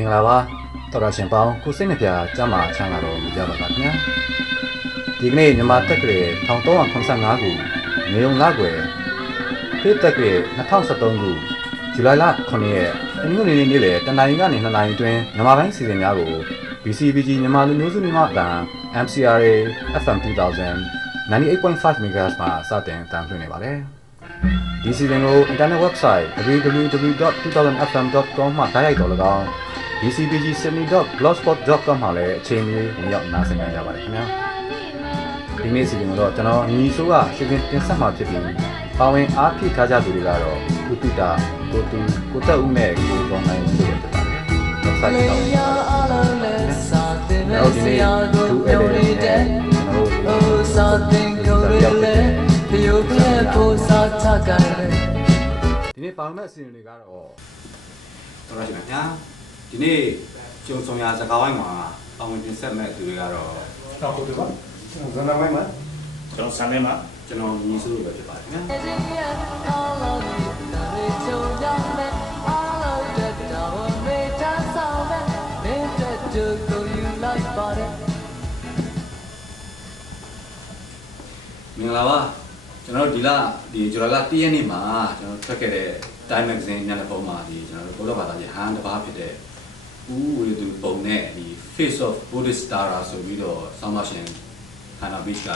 င်္ဂလာပါတော်ရရှင်ပေါင်းကိုစိတ်နှပြကျမ်းမာချမ်းသာတော်မူကြပါခင်ဗျာဒီကနေ့မြန်မာတက္ကရာ1385ခုနေုံလကွယ်ခေတ်တက္ကရာ2013ခုဇူလိုင်လ9ရက်အင်္ဂလိပ်နေ့လေတနင်္လာနေ့ကနေ2နာရီအတွင်းမြန်မာပိုင်းစီစဉ်များကို BCBG မြန်မာလူမျိုးစုမြန်မာအသံ MCRA FM 2000 98.5 MHz မှာစတင်တန်လှည့်နေပါတယ်ဒီစီစဉ်ကို internet website www.2000fm.com မှာတိုက်ရိုက်တော်၎င်း bcbgsydney.blogspot.com မှာလည်းအချိန်မီဝင်ရောက်နားဆင်နိုင်ကြပါတယ်ခင်ဗျာဒီနေ့စီစဉ်တော့ကျွန်တော်ညီဆိုးကရှင်းပြတင်ဆက်မှာဖြစ်ပြီးပါဝင်အားဖြည့်ထားကြသူတွေကတော့ဥပိတာကိုတူကိုတက်ဦးနဲ့ကိုကောင်းနိုင်တို့ဖြစ်ပါတယ်တော့ဆက်ကြအောင်နောက်ဒီနေ့ဒူအဲ့ဒီနဲ့ကျွန်တော်တို့စာတင်ကိုရလေပြုတ်ပြဖို့စာချကြတယ်ဒီနေ့ပါဝင်မဲ့အစီအစဉ်တွေကတော့တော်ရရှိပါခင်ဗျာဒီနေ့ကျုံဆောင်ရာစကားဝိုင်းမှာပါဝင်တင်ဆက်မဲ့သူတွေကတော့ကျွန်တော်ကိုတူပါကျွန်တော်ဇန်နဝိုင်းမှာကျွန်တော်ဆန်နေမှာကျွန်တော်ညီစုလို့ပဲဖြစ်ပါတယ်ခင်ဗျာမင်္ဂလာပါကျွန်တော်ဒီဇူလိုင်လ1ရက်နေ့မှာကျွန်တော်ထွက်ခဲ့တဲ့ Time Magazine ညနေပုံမှာဒီကျွန်တော်တို့ဘုရားဘာသာရေးဟန်တစ်ပါးဖြစ်တဲ့ဦးဝေသူပုံနဲ့ဒီ Face of Buddhist Dara ဆိုပြီးတော့ဆောင်းပါရှင်ခန္ဓာဘိက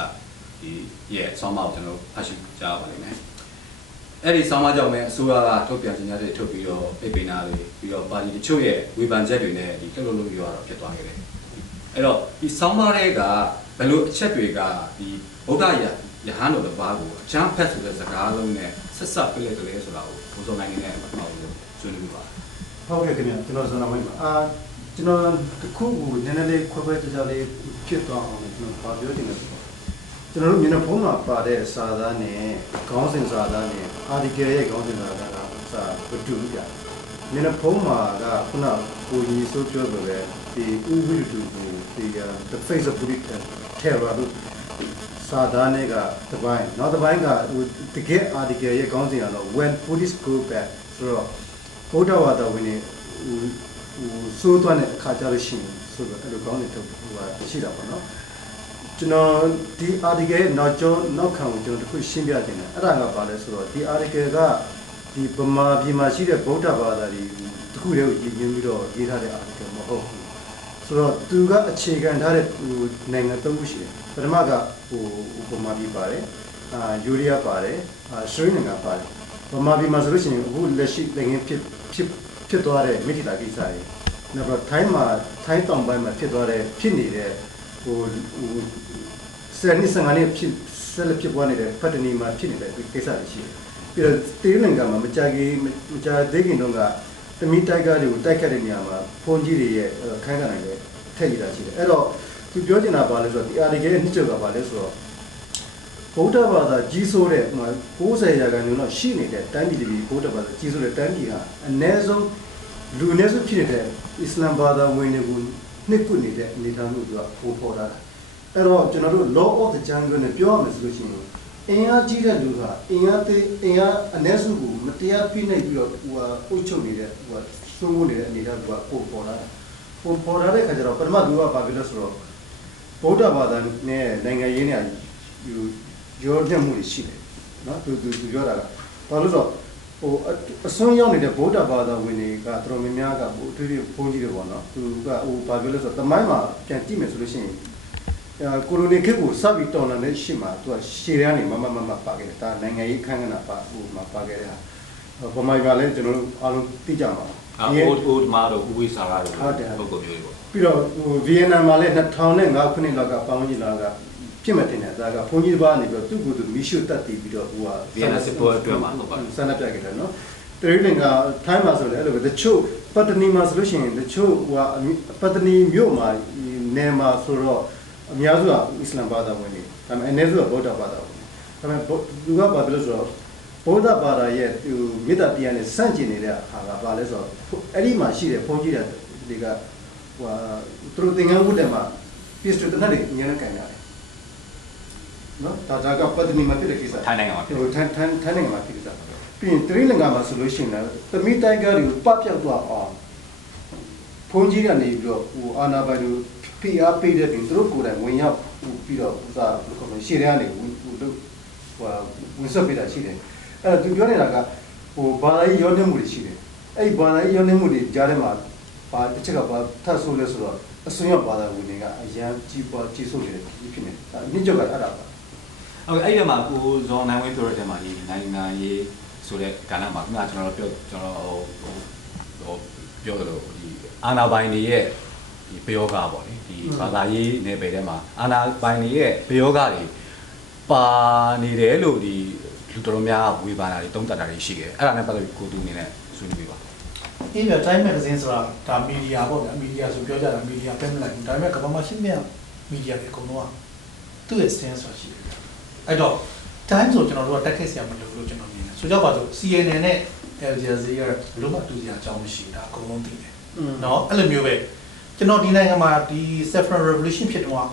ဒီရဲ့ဆောင်းပါကိုကျွန်တော်ဖတ်ရှုကြားပါလိမ့်မယ်အဲ့ဒီဆောင်းပါကြောင့်လည်းအစိုးရကထုတ်ပြန်ကြေညာချက်ထုတ်ပြီးတော့ပိတ်ပင်တာတွေပြီးတော့ပါတီတချို့ရဲ့ဝေဖန်ချက်တွေနဲ့ဒီလှုပ်လှုပ်ပြီးတော့ဖြစ်သွားခဲ့တယ်အဲ့တော့ဒီဆောင်းပါတွေကဘယ်လိုအချက်တွေကဒီဗုဒ္ဓရဟန်းတော်တစ်ပါးကိုအချမ်းဖက်ဆိုတဲ့စကားလုံးနဲ့ဆက်ဆက်ပြည့်တယ်ဆိုတာကိုဘုံစုံနိုင်နေတဲ့ပေါ့ဆွေးနွေးပါဟုတ်ကဲ့ခင်ဗျာကျွန်တော်ဇွန်လမိုင်းပါကျွန်တော်တခုကိုနည်းနည်းလေးခွဲခွဲခြားခြားလေးဖြစ်သွားအောင်ကျွန်တော်ပြောချင်တယ်ပေါ့ကျွန်တော်တို့မျက်နှာဖုံးမှာပါတဲ့စာသားနဲ့ခေါင်းစဉ်စာသားနဲ့အာဒီကယ်ရဲ့ခေါင်းစဉ်စာသားကစာမတူဘူးဗျာမျက်နှာဖုံးမှာကခုနကိုကြီးဆိုပြောဆိုတဲ့ဒီဥဝိတုကိုဒီ the face of Buddha terror လို့စာသားနဲ့ကတစ်ပိုင်းနောက်တစ်ပိုင်းကတကယ်အာဒီကယ်ရဲ့ခေါင်းစဉ်ကတော့ when Buddhists go back ဆိုတော့ဘုဒ္ဓဝါဒဝင်နေစိုးသွမ်းတဲ့အခါကြလို့ရှိရင်ဆိုတော့အဲ့လိုကောင်းတဲ့ထုတ်ရှိတာပေါ့နော်ကျွန်တော်ဒီ article နောက်ခံကိုကျွန်တော်တခုရှင်းပြခြင်းတယ်အဲ့ဒါကဘာလဲဆိုတော့ဒီ article ကဒီဗမာပြည်မှာရှိတဲ့ဗုဒ္ဓဘာသာတွေတခုတည်းကိုရည်ညွှန်းပြီးတော့ရေးထားတဲ့ article မဟုတ်ဘူးဆိုတော့သူကအခြေခံထားတဲ့နိုင်ငံ၃ခုရှိတယ်ပထမကဗမာပြည်ပါတယ်ယူရီးယားပါတယ်စရီလင်္ကာပါတယ်ဗမာပြည်မှာဆိုလို့ရှိရင်အခုလက်ရှိနိုင်ငံဖြစ်သွားတဲ့မိထီလာကိစ္စတွေနောက်တော့ထိုင်းတောင်ပိုင်းမှာဖြစ်သွားတဲ့ဖြစ်နေတဲ့10နှစ်15နှစ်ဆက်လက်ဖြစ်ပွားနေတဲ့ဖတ်တနီမှာဖြစ်နေတဲ့ကိစ္စတွေရှိတယ်ပြီးတော့တေးလင်္ကာမှာမကြာသေးခင်တုန်းကသမီးတိုက်ကားတွေကိုတိုက်ခတ်တဲ့နေရာမှာဖုန်ကြီးတွေရဲ့ခိုင်းခံနိုင်တဲ့ထည့်ရတာရှိတယ်အဲ့တော့သူပြောချင်တာပါလဲဆိုတော့ဒီအာဒီကရဲ့နှစ်ချက်ကပါလဲဆိုတော့ဗုဒ္ဓဘာသာကြီးစိုးတဲ့90ရာခိုင်နှုန်းတော့ရှိနေတဲ့တိုင်းပြည်တွေဗုဒ္ဓဘာသာကြီးစိုးတဲ့တိုင်းပြည်ဟာအနည်းဆုံးလူအနည်းဆုံးဖြစ်နေတဲ့အစ္စလမ်ဘာသာဝင်တွေကိုနှစ်ခုနေတဲ့အနေအထားမျိုးကပေါ်တာအဲ့တော့ကျွန်တော်တို့ law of the jungle နဲ့ပြောရမယ်ဆိုလို့ရှိရင်အင်အားကြီးတဲ့လူကအင်အားအနည်းစုကိုမတရားဖိနှိပ်ပြီးတော့အုပ်ချုပ်နေတဲ့စိုးမိုးနေတဲ့အနေအထားကပေါ်လာတဲ့ခါကျတော့ပထမလူကဘာဖြစ်လဲဆိုတော့ဗုဒ္ဓဘာသာနဲ့နိုင်ငံရေးနဲ့ရောညှက်မှုတွေရှိတယ်နော်သူပြောတာကဘာလို့ဆိုတော့အစွန်းရောက်နေတဲ့ဗုဒ္ဓဘာသာဝင်တွေကတော်တော်များများကသူတို့ဘုန်းကြီးတွေပေါ့နော်သူကဘာပြောလဲဆိုတော့တမိုင်းမှာပြန်ကြည့်မယ်ဆိုလို့ရှိရင်ကိုလိုနီခေတ်ကိုစပြီးတော်လာတဲ့ရှေ့မှာသူကရှေ့ရန်နေမပါခဲ့တယ်ဒါနိုင်ငံရေးခန်းကဏ္ဍပါခဲ့တဲ့ဟာဗမာပြည်ကလည်းကျွန်တော်တို့အားလုံးသိကြပါအိုးမာတို့ဦးဝိစာရတို့ပုဂ္ဂိုလ်မျိုးတွေပေါ့ပြီးတော့ဗီယက်နမ်မှာလည်း2005ခုနှစ်လောက်ကပေါင်းကြီးလာကဖြစ်မှတင်တယ်ဒါကဘုန်းကြီးတစ်ပါးနေပြီးတော့သူ့ကိုယ်သူမိရှုတက်တည်ပြီးတော့ဗီယက်နမ်စစ်ပွဲအတွက်မှာဟုတ်ပါဘူးဆန္ဒပြခဲ့တယ်နော်တရီလင်ကထိုင်းမှာဆိုလည်းအဲ့လိုပဲတချို့ပတ်တနီမှာဆိုလို့ရှိရင်တချို့ပတ်တနီမြို့မှာနေမှာဆိုတော့အများစုကအစ္စလမ်ဘာသာဝင်တွေဒါပေမဲ့အနည်းစုကဗုဒ္ဓဘာသာဝင်ဒါပေမဲ့သူကဘာပြောလို့ဆိုတော့ဗုဒ္ဓဘာသာရဲ့မေတ္တာတရားနဲ့ဆန့်ကျင်နေတဲ့အခါကဘာလဲဆိုတော့အဲ့ဒီမှာရှိတဲ့ဘုန်းကြီးတွေကသူတို့သင်္ကန်းဝတ်တယ်မှာပြစ်စတနတ်တွေအများနဲ့ကြင်ရတယ်နော်ဒါကပတ်တနီမှာဖြစ်တဲ့ကိစ္စထိုင်းနိုင်ငံမှာထိုင်းနိုင်ငံမှာဖြစ်တဲ့ကိစ္စပြီးရင်တရီလင်္ကာမှာဆိုလို့ရှိရင်သမီးတိုက်ကတွေကိုပတ်ပြောက်သွားအောင်ဖ ုန်းကြီးကနေပြီးတော့ဟိုအာနာပိုင်တို့ဖိအားပေးတဲ့ပြင်သူတို့ကိုယ်တိုင်ဝင်ရောက်ပြီးတော့ဥစားဘယ်လိုခေါ်မလဲရှေ့တန်းကနေဝင်ဆက်ပေးတာရှိတယ်အဲ့တော့သူပြောနေတာကဟိုဘာသာရေးရောနှင်းမှုတွေရှိတယ်အဲ့ဘာသာရေးရောနှင်းမှုတွေကြားထဲမှာဘာတစ်ချက်ကဘာထပ်ဆိုးလဲဆိုတော့အစွန်းရောက်ဘာသာဝင်တွေကအရန်ကြီးပွားကြီးဆိုးနေတယ်ဖြစ်နေဒါအနှစ်ကျော်ကအဲ့ဒါပါဟုတ်အဲ့ဒီမှာကိုဇော်နိုင်ဝင်းပြောတဲ့မှာဒီနိုင်ငံရေးဆိုတဲ့ကဏ္ဍမှာခုနကကျွန်တော်ပြောပြောတယ်လို့ဒီအာနာပိုင်တွေရဲ့ဒီပယောဂပေါ့လေဒီဘာသာရေးနယ်ပယ်ထဲမှာအာနာပိုင်တွေရဲ့ပယောဂတွေပါနေတယ်လို့ဒီလူတော်များဝေဖန်တာတွေတုံးတက်တာတွေရှိတယ်အဲ့ဒါနဲ့ပတ်သက်ပြီးကိုတူအနေနဲ့ဆွေးနွေးပေးပါအေးပြ Time Magazine ဆိုတာဒါမီဒီယာပေါ့ဗျာမီဒီယာဆိုပြောကြတာမီဒီယာပဲမလိုက်ဘူးဒါပေမဲ့ကမ္ဘာမှာရှိတဲ့မီဒီယာတွေအကုန်လုံးကသူ့ရဲ့ stance ဆိုတာရှိတယ်ဗျာအဲ့တော့ Time ဆိုကျွန်တော်တို့ကတက်ခက်ဆရာမလို့လို့ကျွန်တော်မြင်တယ်ဆိုကြပါစို့ CNN နဲ့ Al Jazeera လုံးဝတူစရာအကြောင်းမရှိဘူးဒါအကုန်လုံးသိတယ်နော်အဲ့လိုမျိုးပဲကျွန်တော်ဒီနိုင်ငံမှာဒီ Saffron Revolution ဖြစ်တော့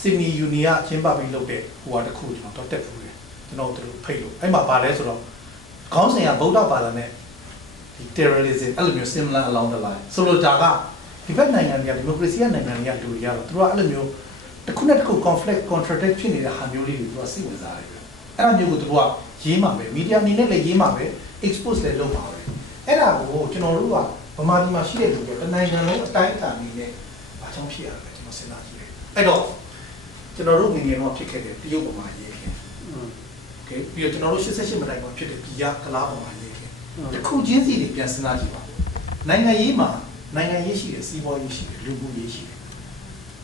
Sydney Uni ကကျင်းပပြီးလုပ်တဲ့ဟိုဟာတစ်ခုကျွန်တော်တက်ဖူးတယ်ကျွန်တော်တို့ဖိတ်လို့အဲ့မှာဗာလဲဆိုတော့ခေါင်းစဉ်ကဗုဒ္ဓဘာသာနဲ့ဒီ terrorism အဲ့လိုမျိုး similar along the line ဆိုလိုတာကဒီဘက်နိုင်ငံတွေကဒီမိုကရေစီနိုင်ငံတွေကလူတွေကတော့သူတို့ကအဲ့လိုမျိုးတစ်ခုနဲ့တစ်ခု conflict contradict ဖြစ်နေတဲ့ဟာမျိုးလေးတွေသူကစိတ်ဝင်စားတယ်အဲ့ဒါမျိုးကိုသူတို့ကရေးမှာပဲမီဒီယာအနေနဲ့လည်းရေးမှာပဲ expose လည်းလုပ်မှာပဲအဲ့ဒါကိုကျွန်တော်တို့ကဗမာပြည်မှာရှိတဲ့လူတွေတနိုင်ငံလုံးအတိုင်းအတာအနေနဲ့ဘာကြောင့်ဖြစ်ရလဲကျွန်တော်စဉ်းစားကြည့်တယ်အဲ့တော့ကျွန်တော်တို့ငယ်ငယ်တော့ဖြစ်ခဲ့တဲ့တရုတ်ဗမာရေးခင်โอเคပြီးတော့ကျွန်တော်တို့88မတိုင်မှာဖြစ်တဲ့ပြည်ရကလားဗမာရေးခင်တစ်ခုချင်းစီတွေပြန်စဉ်းစားကြည့်ပါနိုင်ငံရေးမှာနိုင်ငံရေးရှိတယ်စီးပွားရေးရှိတယ်လူမှုရေးရှိတယ်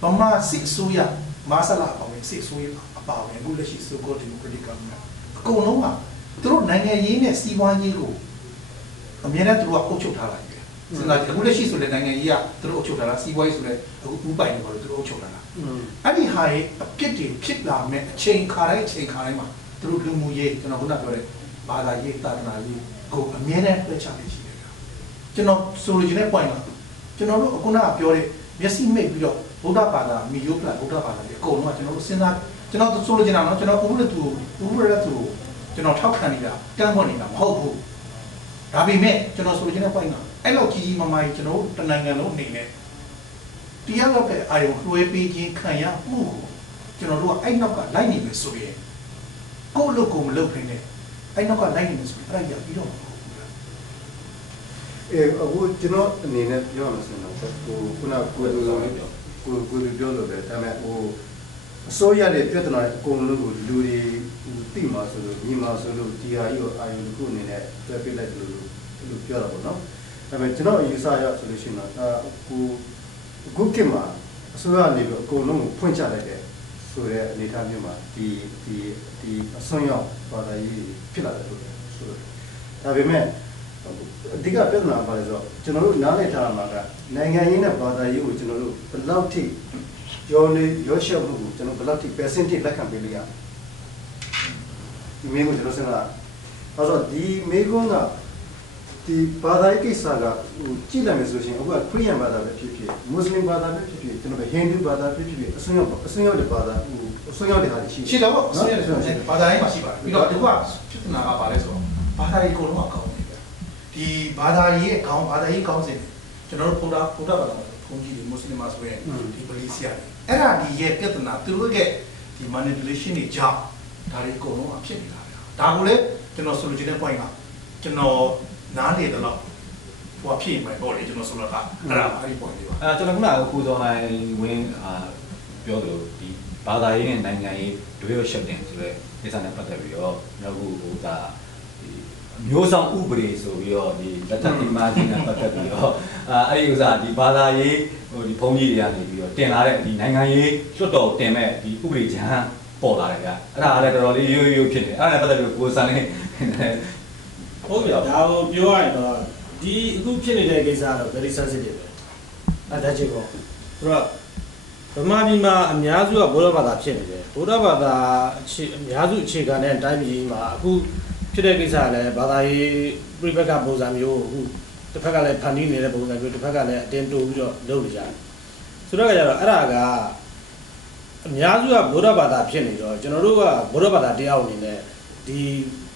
ဗမာစစ်ဆိုးရမာဆလာပါဝင်စစ်ဆိုးရအပါဝင်အခုလက်ရှိ so-called democratic government အကုန်လုံးကသူတို့နိုင်ငံရေးနဲ့စီးပွားရေးကိုအမြဲတမ်းသူတို့ကအုပ်ချုပ်ထားတာကြီးပဲစဉ်းစားကြည့်အခုလက်ရှိဆိုတဲ့နိုင်ငံရေးကသူတို့အုပ်ချုပ်ထားတာစီးပွားရေးဆိုတဲ့အခုဥပိုင်တွေပါလို့သူတို့အုပ်ချုပ်ထားတာအဲ့ဒီဟာရဲ့အပြစ်တွေဖြစ်လာမဲ့အချိန်ခါတိုင်းမှာသူတို့လူမှုရေးကျွန်တော်ခုနပြောတဲ့ဘာသာရေးသာသနာရေးကိုအမြဲတမ်းပြချနေရှိတယ်ကျွန်တော်ဆိုလိုချင်တဲ့ point ကကျွန်တော်တို့အခုနကပြောတဲ့မျက်စိမိတ်ပြီးတော့ဗုဒ္ဓဘာသာမီယိုပလတ်ဗုဒ္ဓဘာသာတွေအကုန်လုံးကကျွန်တော်တို့စဉ်းစားကျွန်တော်ဆိုလိုချင်တာနော်ကျွန်တော်ဥပဒေသူကျွန်တော်ထောက်ခံနေတာတန်းဖို့နေတာမဟုတ်ဘူးဒါပေမဲ့ကျွန်တော်ဆိုလိုချင်တဲ့ point ကအဲ့လောက်ကြီးမားမားကျွန်တော်တို့တနိုင်ငံလုံးအနေနဲ့တရားရောက်တဲ့အာယုံလွှဲပေးခြင်းခံရမှုကိုကျွန်တော်တို့ကအဲ့နောက်ကလိုက်နေမယ်ဆိုရင်ကိုယ့်လုပ်ကိုမလုပ်ခင်နဲ့အဲ့နောက်ကလိုက်နေမယ်ဆိုရင်အဲ့ဒါရပြီးတော့အခုကျွန်တော်အနေနဲ့ပြောရမယ်ဆိုတော့ခုနကကိုယ်လိုပြောလို့ပဲဒါပေမဲ့ဟိုအစိုးရရဲ့ပြဿနာအကုန်လုံးကိုလူတွေသိမှာဆိုလို့ညီမှာဆိုလို့ဒီဟာကြီးကိုအာရုံတစ်ခုအနေနဲ့တွဲပေးလိုက်လို့ပြောတာပေါ့နော်ဒါပေမဲ့ကျွန်တော်အယူဆရဆိုလို့ရှိရင်တော့အခုခေတ်မှာအစိုးရအနေနဲ့အကုန်လုံးကိုဖွင့်ချလိုက်တယ်ဆိုတဲ့အနေအထားမျိုးမှာဒီအစွန်းရောက်ဘာသာရေးဖြစ်လာတယ်ဆိုတော့ဒါပေမဲ့အဓိကပြဿနာပါလဲဆိုတော့ကျွန်တော်တို့နားလည်ထားမှာကနိုင်ငံရေးနဲ့ဘာသာရေးကိုကျွန်တော်တို့ဘယ်လောက်ထိရောရှော့မှုကိုကျွန်တော်ဘယ်လောက်ထိ percentage လက်ခံပေးလို့ရဒီမေးခွန်းကျွန်တော်စဉ်းစားအဲ့တော့ဒီမေးခွန်းကဒီဘာသာရေးကိစ္စကကြည့်လိုက်မယ်ဆိုရှင်အခုကခရစ်ယာန်ဘာသာပဲဖြစ်ဖြစ်မွတ်စလင်ဘာသာပဲဖြစ်ဖြစ်ကျွန်တော်ဟိန္ဒူဘာသာဖြစ်ဖြစ်အစွန်းရောက်တဲ့ဘာသာအစွန်းရောက်တဲ့ဟာရှိတော့အစွန်းရောက်တဲ့ဘာသာရေးမှာရှိပါတယ်ပြီးတော့ဒီကဖြစ်နာကပါလဲဆိုတော့ဘာသာရေးအကုန်လုံးအကောင်းဒီဘာသာရေးအကောင်းဘာသာရေးကောင်းစဉ်ကျွန်တော်တို့ဘုရားဘာသာဘုန်းကြီးတွေမွတ်စလင်မှာဆိုရင်ဒီပလီစီယာအဲ့ဒါဒီရဲ့ပြဿနာသူတို့ရဲ့ဒီ manipulation တွေကြောင့်ဒါတွေအကုန်လုံးအဖြစ်နေတာဗျာဒါကိုလေကျွန်တော်ဆိုလိုချင်တဲ့ point ကကျွန်တော်နားလေတော့ဟိုဖြစ်မှာပေါ့လေကျွန်တော်ဆိုတော့အဲ့ဒါအဲ့ဒီ point တွေပါကျွန်တော်ခုနကကိုစောနိုင်ဝင်းပြောသလိုဒီဘာသာရေးနဲ့နိုင်ငံရေးဒွေရောရှက်တင်ဆိုတဲ့ကိစ္စနဲ့ပတ်သက်ပြီးတော့နောက်ခုဟိုဒါမျိုးဆောင်ဥပဒေဆိုပြီးတော့ဒီလက်ထပ်ဒီမာဂျင်နဲ့ပတ်သက်ပြီးတော့အဲ့ဒီဥစားဒီဘာသာရေးဟိုဒီဘုန်းကြီးတွေကနေပြီးတော့တင်လာတဲ့ဒီနိုင်ငံရေးလွတ်တော်တင်မဲ့ဒီဥပဒေချမ်းပေါ်လာတယ်ဗျအဲ့ဒါလည်းတော်တော်လေးရိုးဖြစ်နေအဲ့ဒါနဲ့ပတ်သက်ပြီးကိုစံနေဟုတ်ပြီဒါကိုပြောရရင်တော့ဒီအခုဖြစ်နေတဲ့ကိစ္စကတော့ very sensitive ပဲအဲ့ဒါချေကောဆိုတော့ဗမာပြည်မှာအများစုကဗုဒ္ဓဘာသာဖြစ်နေတယ်ဗုဒ္ဓဘာသာအများစုအခြေခံတဲ့တိုင်းပြည်မှာအခုဖြစ်တဲ့ကိစ္စလည်းဘာသာရေးပြိပက္ခပုံစံမျိုးအခုတစ်ဖက်ကလည်းဖန်တီးနေတဲ့ပုံစံမျိုးတစ်ဖက်ကလည်းအတင်းတိုးပြီးတော့လုပ်နေကြတယ်ဆိုတော့ကြတော့အဲ့ဒါကအများစုကဗုဒ္ဓဘာသာဖြစ်နေတော့ကျွန်တော်တို့ကဗုဒ္ဓဘာသာတရားအနေနဲ့ဒီ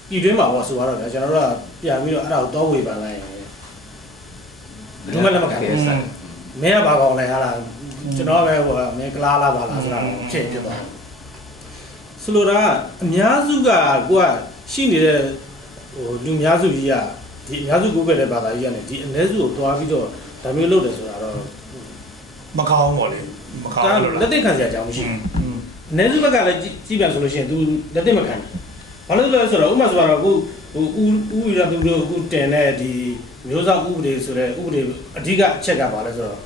ပြည်တွင်းမှာပေါ့ဆိုတော့ကျွန်တော်တို့ကပြန်ပြီးတော့အဲ့ဒါကိုတောဝေပန်လိုက်ရင်ဘယ်လိုမှလက်မခံဘူး မင်းကဘာကောင်းလဲဟာလားကျွန်တော်ပဲဟိုမင်းကလားလားပါလားဆိုတာဖြစ်သွားဆိုလိုတာအများစုကကိုကရှိနေတဲ့ဟိုလူများစုကြီးကဒီအများစုကိုပဲတဲ့ဘာသာကြီးကနေဒီအ ਨੇ စုကိုတွားပြီးတော့ဒါမျိုးလုပ်တယ်ဆိုတာတော့မကောင်းပါလေမကောင်းဘူးလက်သိခံစရာအကြောင်းမရှိဘူးအ ਨੇ စုဘက်ကလည်းကြည့်ပြန်ဆိုလို့ရှိရင် तू လက်သိမခံဘူးဘာလို့လဲဆိုတော့ဥပမာဆိုတော့အခုဟိုဥရသူတို့အခုတင်တဲ့ဒီမျိုးစားဥပဒေဆိုတဲ့ဥပဒေအဓိကအချက်ကပါလဲဆိုတော့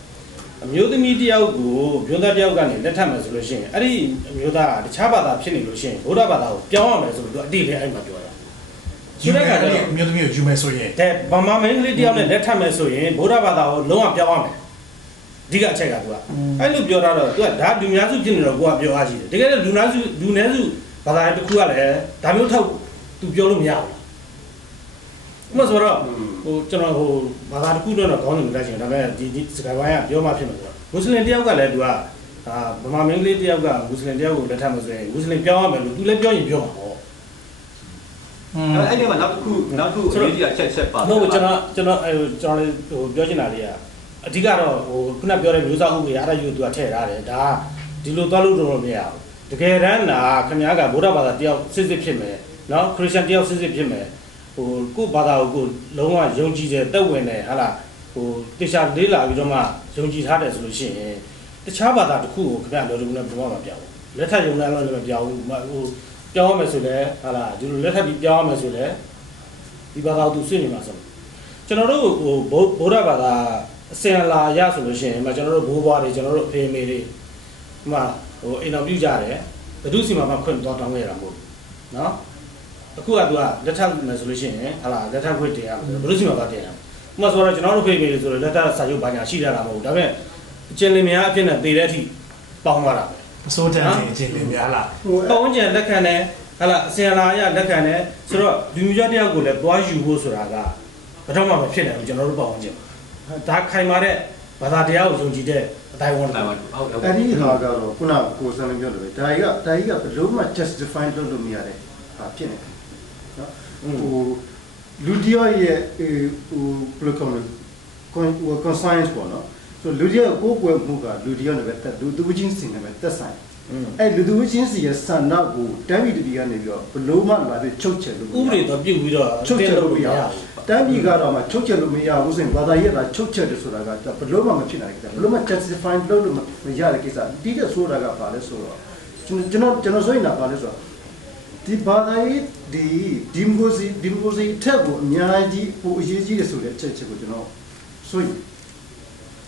အမျိုးသမီးတယောက်ကိုမျိုးသားတယောက်ကနေလက်ထပ်မယ်ဆိုလို့ရှိရင်အဲ့ဒီအမျိုးသားကတခြားဘာသာဖြစ်နေလို့ရှိရင်ဗုဒ္ဓဘာသာကိုပြောင်းရမယ်ဆိုလို့သူအတိလေးအဲ့မှာပြောတာယူတဲ့ကတော့အမျိုးသမီးကိုယူမယ်ဆိုရင်တဲ့ဗမာမင်းကလေးတယောက်နဲ့လက်ထပ်မယ်ဆိုရင်ဗုဒ္ဓဘာသာကိုလုံးဝပြောင်းရမယ်အဓိကအချက်ကသူကအဲ့လိုပြောတာတော့သူကဒါလူများစုဖြစ်နေတော့ကိုကပြောအားရှိတယ်တကယ်လို့လူနည်းစုဘာသာတစ်ခုကလည်းဒါမျိုးထောက်သူပြောလို့မရဘူးဥပမာဆိုတော့ဟိုကျွန်တော်ဟိုဘာသာတစ်ခုတော့ခေါင်းစဉ်မလိုက်ချင်ဒါပေမဲ့ဒီစကားဝိုင်းကပြောမှဖြစ်မှာဆိုတော့မွတ်စလင်တယောက်ကလည်းသူကဗမာမင်းကလေးတယောက်ကမွတ်စလင်တယောက်ကိုလက်ထပ်မှဆိုရင်မွတ်စလင်ပြောင်းရမယ်လို့သူလည်းပြောရင်ပြောမှာပေါ့အဲ့ဒီမှာနောက်တစ်ခုအရေးကြီးတာချက်ပါဟုတ်ကျွန်တော်လည်းဟိုပြောချင်တာလေးကအဓိကတော့ဟိုခုနပြောတဲ့မျိုးစားဥပဒေအားရယူသူကထည့်ထားတယ်ဒါဒီလိုသွားလို့တော့မရဘူးတကယ်တမ်းနာခင်ဗျားကဗုဒ္ဓဘာသာတယောက်စစ်ဖြစ်မယ်နော်ခရစ်ယာန်တယောက်စစ်ဖြစ်မယ်ဟိုကိုယ့်ဘာသာကိုလုံးဝယုံကြည်တဲ့တက်ဝင်တယ်ဟာလားဟိုတခြားလေးလာပြီးတော့မှယုံကြည်ထားတယ်ဆိုလို့ရှိရင်တခြားဘာသာတစ်ခုကိုခင်ဗျားလောလောနဲ့ဘယ်မှမပြောင်းဘူးလက်ထပ်ယုံနဲ့လည်းမပြောင်းဘူးဟိုပြောင်းရမယ်ဆိုလဲဟာလားဒီလိုလက်ထပ်ပြီးပြောင်းရမယ်ဆိုလဲဒီဘာသာကိုသူစစ်နေမှာဆိုကျွန်တော်တို့ဟိုဗုဒ္ဓဘာသာအစင်လာရဆိုလို့ရှိရင်ကျွန်တော်တို့ဘိုးဘွားတွေကျွန်တော်တို့အဖေအမေတွေဟိုအိမ်တော်ပြုကြတယ်ဘယ်သူစီမှာခွင့်တော်တောင်းခဲ့တာမဟုတ်ဘူးနော်အခုကသူကလက်ထပ်မယ်ဆိုလို့ရှိရင်ဟာလားလက်ထပ်ခွင့်တင်ရမယ်ဘယ်လိုစီမှာတင်ရမလဲဥပမာဆိုတော့ကျွန်တော်တို့ဖေးမေးလို့ဆိုတော့လက်ထပ်စာချုပ်ဘာညာရှိရတာမဟုတ်ဘူးဒါပေမဲ့အကျဉ်းလင်များအဖြစ်နဲ့တည်တဲ့အထိပေါင်းသွားတာပဲအစိုးတန်းအကျဉ်းလင်များလားပေါင်းကျန်လက်ခံတယ်ဟာလားအစင်လာရလက်ခံတယ်ဆိုတော့လူမျိုးတယောက်ကိုလည်းသွားယူဖို့ဆိုတာကဘယ်တော့မှမဖြစ်နိုင်ဘူးကျွန်တော်တို့ပေါင်းကျင်ဒါခိုင်မာတဲ့ဘာသာတရားကိုယုံကြည်တဲ့အတိုင်းဝန်တယ်အဲ့ဒီဟာကတော့ခုနကိုစံပြောတယ်ဒါကြီးကဘယ်လိုမှ justify လုပ်လို့မရတဲ့ဟာဖြစ်နေတယ်နော်ဟိုလူတယောက်ရဲ့ဟိုဘယ်လိုခေါ်လဲ conscience ပေါ့နော်ဆိုလူတယောက်ကိုကိုယ်မှုကလူတယောက်နဲ့ပဲတက်လူသူချင်းစင်နဲ့ပဲတက်ဆိုင်အဲ့လူသူချင်းစီရဲ့ဆန္ဒကိုတမ်းပြည်တပြည်ကနေပြီးတော့ဘယ်လိုမှလာပြီးချုပ်ချက်လို့ဥပဒေတော့ပြုတ်ပြီးတော့ချုပ်ချက်လို့မရဘူးတမ်းပြည်ကတော့မှချုပ်ချက်လို့မရဘူးဆိုရင်ဘာသာရေးကချုပ်ချက်တယ်ဆိုတာကဘယ်လိုမှမဖြစ်နိုင်ဘူးဘယ်လိုမှ justify လုပ်လို့မရတဲ့ကိစ္စဒီတဲ့ဆိုတာကပါလဲဆိုတော့ကျွန်တော်ဆိုရင်ပါလဲဆိုတော့ဒီဘာသာရေးဒီမိုကရေစီထက်ကိုအများကြီးပိုအရေးကြီးတယ်ဆိုတဲ့အချက်ကိုကျွန်တော်ဆိုရင်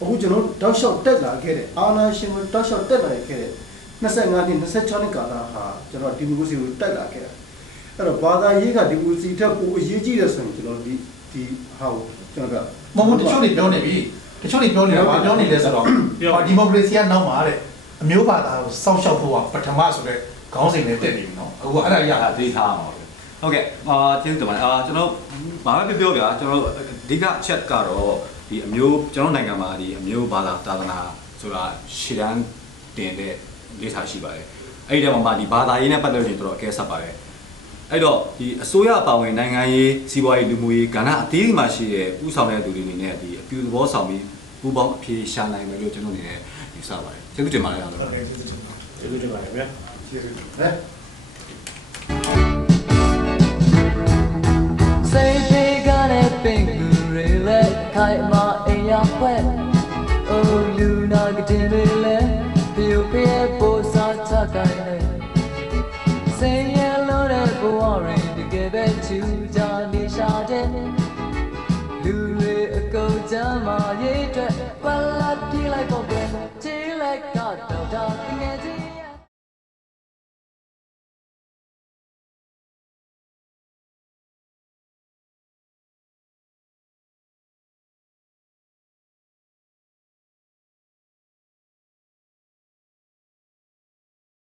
အခုကျွန်တော်တောက်လျှောက်တက်လာခဲ့တဲ့အာနာရှင်ကိုတောက်လျှောက်တက်လာခဲ့တဲ့25နှစ်26နှစ်ကာလဟာကျွန်တော်ဒီမိုကရေစီကိုတက်လာခဲ့တာအဲ့တော့ဘာသာရေးကဒီမိုကရေစီထက်ပိုအရေးကြီးတယ်ဆိုရင်ကျွန်တော်ဒီဟာကိုကျွန်တော်ကမဟုတ်တချို့တွေပြောနေပြီတချို့တွေပြောနေတာဘာပြောနေလဲဆိုတော့ဒီမိုကရေစီကနောက်မှာတဲ့အမျိုးဘာသာကိုစောင့်ရှောက်ဖို့ကပထမဆိုတဲ့ခေါင်းစဉ်နဲ့တက်နေပြီနော်အခုအဲ့ဒါရတာသိထားအောင်ဟုတ်ကဲ့ကျေးဇူးတင်ပါတယ်ကျွန်တော်ဘာပဲပြောဗျာကျွန်တော်အဓိကအချက်ကတော့ဒီအမျိုးကျွန်တော်နိုင်ငံမှာဒီအမျိုးဘာသာသာသနာဆိုတာရှေ့တန်းတင်တဲ့လိပ်စာရှိပါတယ်အဲ့ဒီတော့မှဒီဘာသာရေးနဲ့ပတ်သက်လို့တော်တော်အကဲဆက်ပါတယ်အဲ့တော့ဒီအစိုးရအပါဝင်နိုင်ငံရေးစီးပွားရေးလူမှုရေးကဏ္ဍအသီးသီးမှာရှိတဲ့ဥဆောင်တဲ့သူတွေအနေနဲ့ဒီအပြူသဘောဆောင်ပြီးပူပေါင်းအဖြေရှာနိုင်မယ်လို့ကျွန်တော်အနေနဲ့ယူဆပါတယ်ကျေးဇူးတင်ပါတယ်အားလုံးကျေးဇူးတင်ပါတယ်ဗျာSay they got a pink really kai ma in your wet. Oh, you not getting me